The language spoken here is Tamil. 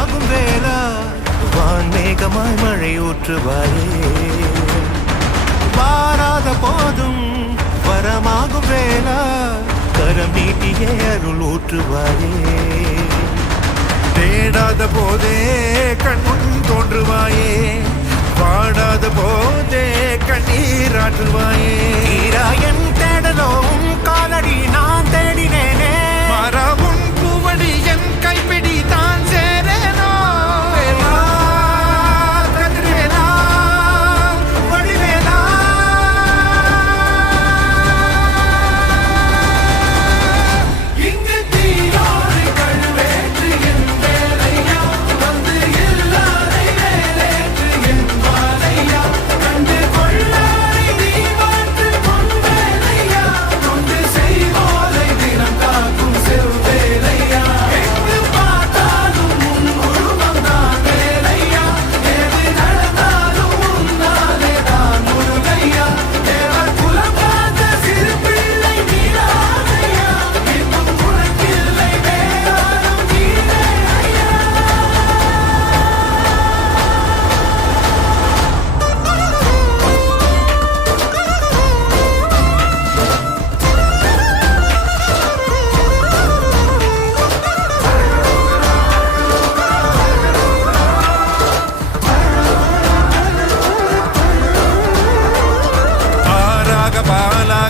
ஆகும் வேளா. வான்மேகமாய் மழை ஊற்றுவாயே. பாராத போதும் வரமாகும் வேளா. கரம் நீட்டியே அருள் ஊற்றுவாயே. தேடாத போதே கண்முன் தோன்றுவாயே. பாடாத போதே கண்ணீராற்றுவாயே நீராய